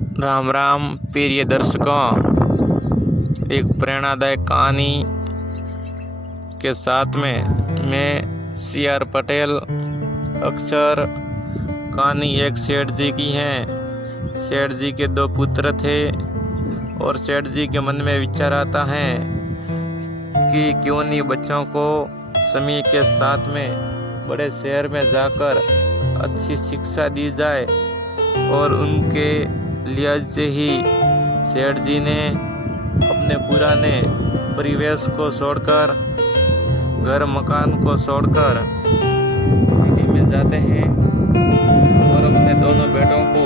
राम राम प्रिय दर्शकों, एक प्रेरणादायक कहानी के साथ में मैं CR पटेल। अक्षर कहानी एक सेठ जी की है। सेठ जी के दो पुत्र थे और सेठ जी के मन में विचार आता है कि क्यों नहीं बच्चों को समय के साथ में बड़े शहर में जाकर अच्छी शिक्षा दी जाए। और उनके लिहाज से ही सेठ जी ने अपने पुराने परिवेश को छोड़कर, घर मकान को छोड़कर सिटी में जाते हैं और अपने दोनों बेटों को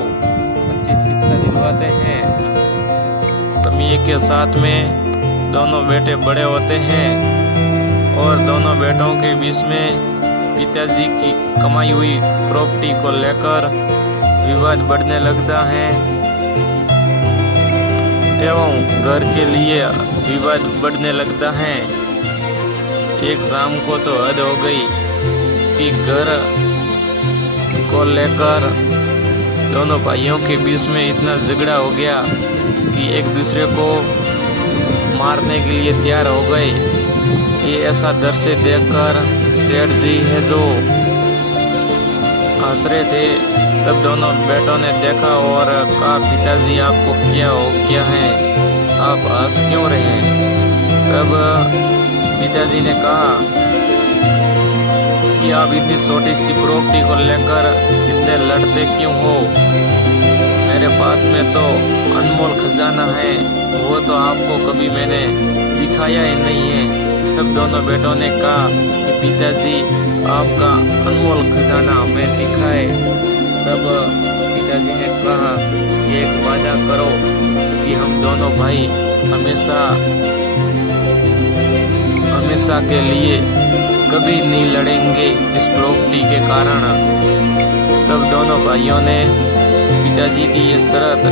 अच्छी शिक्षा दिलवाते हैं। समय के साथ में दोनों बेटे बड़े होते हैं और दोनों बेटों के बीच में पिताजी की कमाई हुई प्रॉपर्टी को लेकर विवाद बढ़ने लगता है एवं घर के लिए विवाद बढ़ने लगता है। एक शाम को तो हद हो गई कि घर को लेकर दोनों भाइयों के बीच में इतना झगड़ा हो गया कि एक दूसरे को मारने के लिए तैयार हो गए। ये ऐसा दृश्य देखकर सेठ जी है जो हंस रहे थे, तब दोनों बेटों ने देखा और कहा, पिताजी आपको क्या हो गया है, आप हंस क्यों रहे हैं? तब पिताजी ने कहा कि आप इतनी छोटी सी प्रॉपर्टी को लेकर इतने लड़ते क्यों हो? मेरे पास में तो अनमोल खजाना है, वो तो आपको कभी मैंने दिखाया ही नहीं है। तब दोनों बेटों ने कहा कि पिताजी आपका अनमोल खजाना हमें दिखाए। तब पिताजी ने कहा कि एक वादा करो कि हम दोनों भाई हमेशा के लिए कभी नहीं लड़ेंगे इस प्रॉपर्टी के कारण। तब दोनों भाइयों ने पिताजी की ये शर्त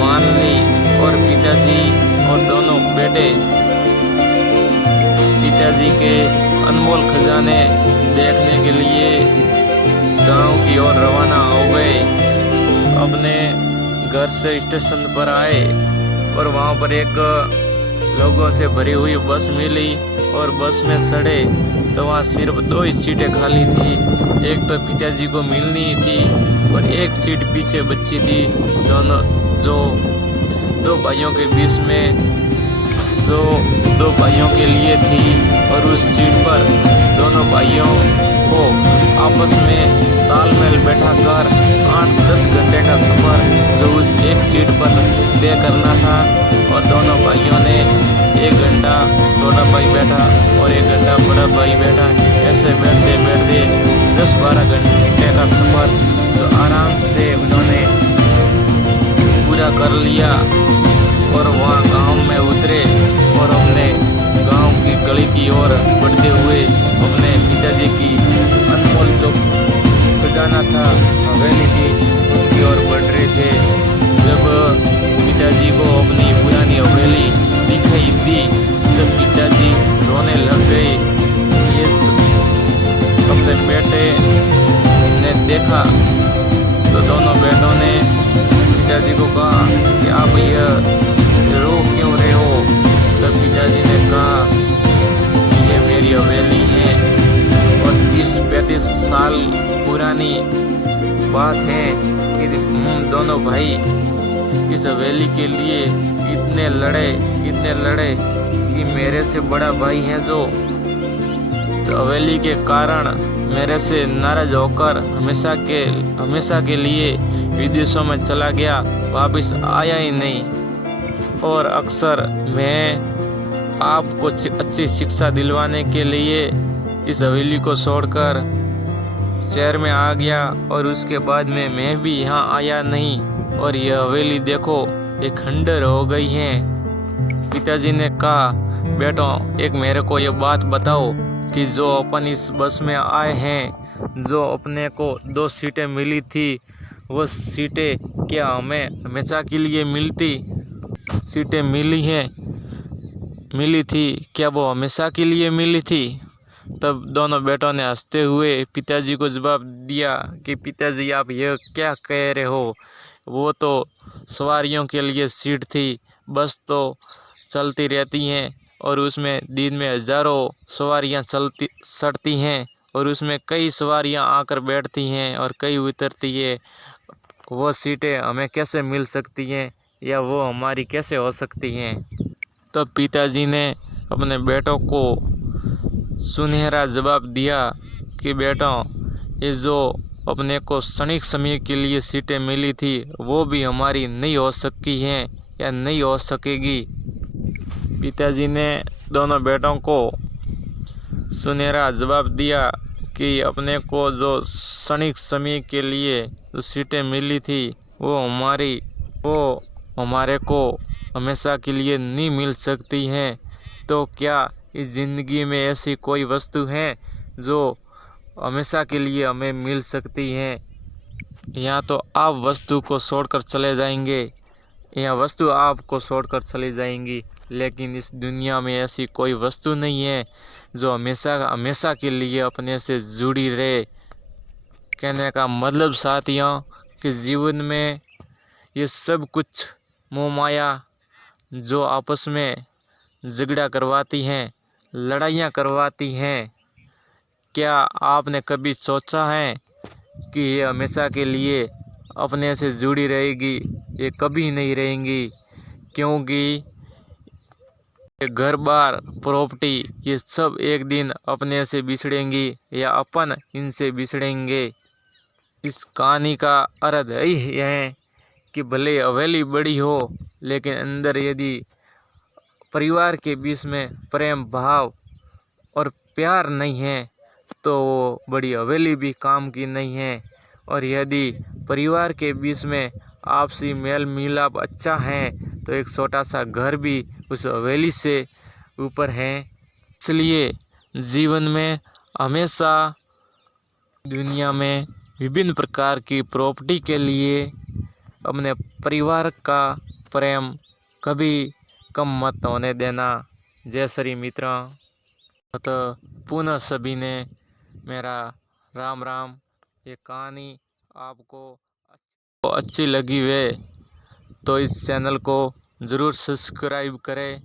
मान ली और पिताजी और दोनों बेटे पिताजी के अनमोल खजाने देखने के लिए गांव की ओर रवाना हो गए। अपने घर से स्टेशन पर आए और वहां पर एक लोगों से भरी हुई बस मिली और बस में चढ़े तो वहाँ सिर्फ 2 ही सीटें खाली थी। एक तो पिताजी को मिलनी ही थी और एक सीट पीछे बची थी, दोनों जो दो भाइयों के बीच में जो 2 भाइयों के लिए थी। और उस सीट पर दोनों भाइयों को आपस में तालमेल बैठाकर 8-10 घंटे का सफ़र जो उस एक सीट पर तय करना था। और दोनों भाइयों ने 1 घंटा छोटा भाई बैठा और 1 घंटा बड़ा भाई बैठा। ऐसे बैठते बैठते 10-12 घंटे का सफ़र तो आराम से उन्होंने पूरा कर लिया। और वहाँ गांव में उतरे और अपने गांव की गली की ओर बढ़ते हुए अपने पिताजी की अनमोल जो खजाना था, हवेली थी, उनकी ओर बढ़ रहे थे। जब पिताजी को अपनी पुरानी हवेली दिखाई दी तो पिताजी रोने लग गए। ये अपने बेटे ने देखा तो दोनों बेटों ने पिताजी को कहा कि आप ये रो क्यों रहे हो? तब पिताजी ने कहा कि ये मेरी हवेली है और 30-35 साल पुरानी बात है कि हम दोनों भाई इस हवेली के लिए इतने लड़े कि मेरे से बड़ा भाई है जो हवेली के कारण मेरे से नाराज होकर हमेशा के लिए विदेशों में चला गया, वापस आया ही नहीं। और अक्सर मैं आपको अच्छी शिक्षा दिलवाने के लिए इस हवेली को छोड़कर शहर में आ गया और उसके बाद में मैं भी यहाँ आया नहीं। और यह हवेली देखो, एक खंडर हो गई है। पिताजी ने कहा, बेटो एक मेरे को ये बात बताओ कि जो अपन इस बस में आए हैं, जो अपने को 2 सीटें मिली थी, वो सीटें क्या हमें हमेशा के लिए सीटें मिली थी क्या वो हमेशा के लिए मिली थी? तब दोनों बेटों ने हंसते हुए पिताजी को जवाब दिया कि पिताजी आप ये क्या कह रहे हो? वो तो सवारियों के लिए सीट थी। बस तो चलती रहती हैं और उसमें दिन में हज़ारों सवारियां चढ़ती हैं और उसमें कई सवारियां आकर बैठती हैं और कई उतरती है। वो सीटें हमें कैसे मिल सकती हैं या वो हमारी कैसे हो सकती हैं? तब पिताजी ने अपने बेटों को सुनहरा जवाब दिया कि बेटा, ये जो अपने को क्षणिक समय के लिए सीटें मिली थी वो भी हमारी नहीं हो सकती हैं या नहीं हो सकेगी। पिताजी ने दोनों बेटों को सुनहरा जवाब दिया कि अपने को जो क्षणिक समय के लिए जो सीटें मिली थी वो हमारे को हमेशा के लिए नहीं मिल सकती हैं। तो क्या इस ज़िंदगी में ऐसी कोई वस्तु है जो हमेशा के लिए हमें मिल सकती है? या तो आप वस्तु को छोड़कर चले जाएंगे या वस्तु आपको छोड़कर चली जाएंगी, लेकिन इस दुनिया में ऐसी कोई वस्तु नहीं है जो हमेशा हमेशा के लिए अपने से जुड़ी रहे। कहने का मतलब साथियों कि जीवन में ये सब कुछ मोह माया जो आपस में झगड़ा करवाती हैं, लड़ाइयाँ करवाती हैं, क्या आपने कभी सोचा है कि ये हमेशा के लिए अपने से जुड़ी रहेगी? ये कभी नहीं रहेंगी, क्योंकि ये घर बार प्रॉपर्टी ये सब एक दिन अपने से बिछड़ेंगी या अपन इनसे बिछड़ेंगे। इस कहानी का अर्थ यही है कि भले हवेली बड़ी हो लेकिन अंदर यदि परिवार के बीच में प्रेम भाव और प्यार नहीं है तो वो बड़ी हवेली भी काम की नहीं है। और यदि परिवार के बीच में आपसी मेल मिलाप अच्छा है तो एक छोटा सा घर भी उस हवेली से ऊपर है। इसलिए जीवन में हमेशा दुनिया में विभिन्न प्रकार की प्रॉपर्टी के लिए अपने परिवार का प्रेम कभी कम मत होने देना। जय श्री मित्रों। तो पुनः सभी ने मेरा राम राम। ये कहानी आपको अच्छी लगी है तो इस चैनल को ज़रूर सब्सक्राइब करें